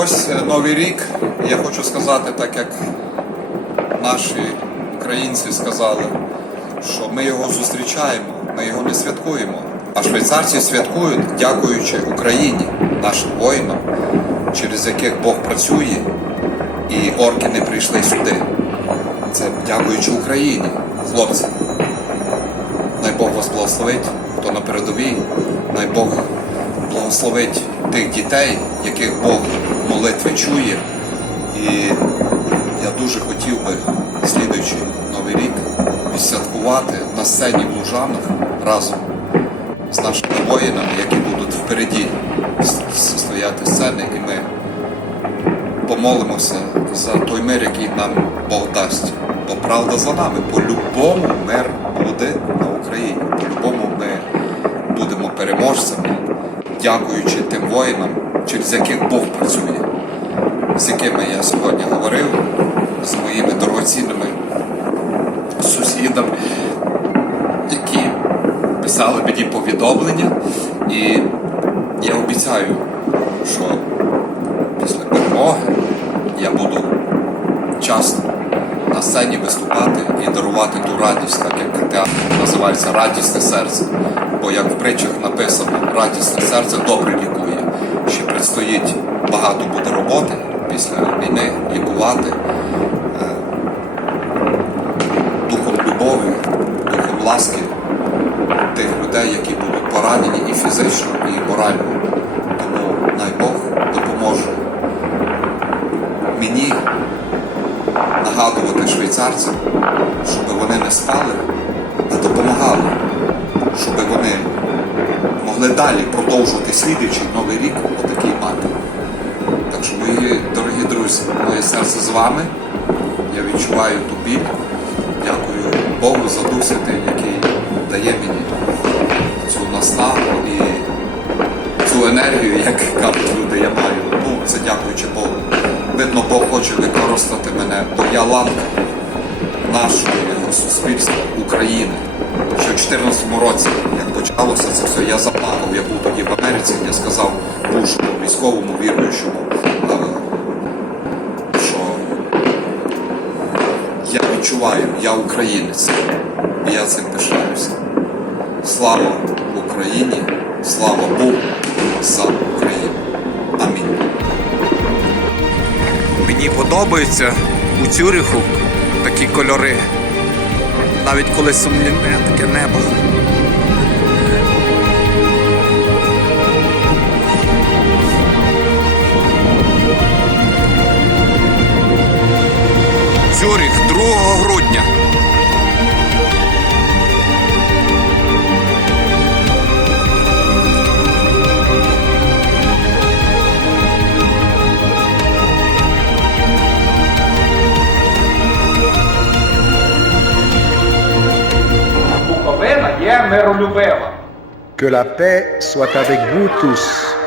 Ось е, новий рік. Я хочу сказати, так як наші українці сказали, що ми його зустрічаємо, ми його не святкуємо. А швейцарці святкують, дякуючи Україні, нашим воїнам, через яких Бог працює, і орки не прийшли сюди. Це дякуючи Україні, хлопці. Най Бог вас благословить, хто на передовій, най Бог благословить тих дітей, яких Бог молитви чує. І я дуже хотів би, слідуючий новий рік, відсвяткувати на сцені в Лужанах разом з нашими воїнами, які будуть впереді стояти сцени, і ми помолимося за той мир, який нам Бог дасть. Бо правда за нами. По-любому мир буде на Україні. По-любому ми будемо переможцями, дякуючи тим воїнам, через яких Бог працює, якими я сьогодні говорив, з моїми дорогоцінними сусідами, які писали мені повідомлення. І я обіцяю, що після перемоги я буду часто на сцені виступати і дарувати ту радість, так як театр називається радісне серце. Бо як в притчах написано, радісне серце добре лікує. Ще предстоїть багато буде роботи після війни, лікувати е, духом любові, духом ласки тих людей, які будуть поранені і фізично, і морально. Тому най Бог допоможе мені нагадувати швейцарцям, щоб вони не стали, а допомагали, щоб вони могли далі продовжувати слідуючий новий рік отакий мати. Так що, мої дорогі моє серце з вами. Я відчуваю ту біль. Дякую Богу за Дух Святий, який дає мені цю наснагу і цю енергію, як кажуть люди, я маю. Ну, це дякуючи Богу. Видно, Бог хоче використати мене, бо я ланка нашого суспільства України. Ще в 2014 році, як почалося це все, я заплакав, я був тоді в Америці, я сказав Бушу, військовому віруючому, е, що я відчуваю, я українець, і я цим пишаюся. Слава Україні, слава Богу за Україну. Амінь. Мені подобаються у Цюриху такі кольори. Навіть коли сумнівне таке небо. Que la paix soit avec vous tous.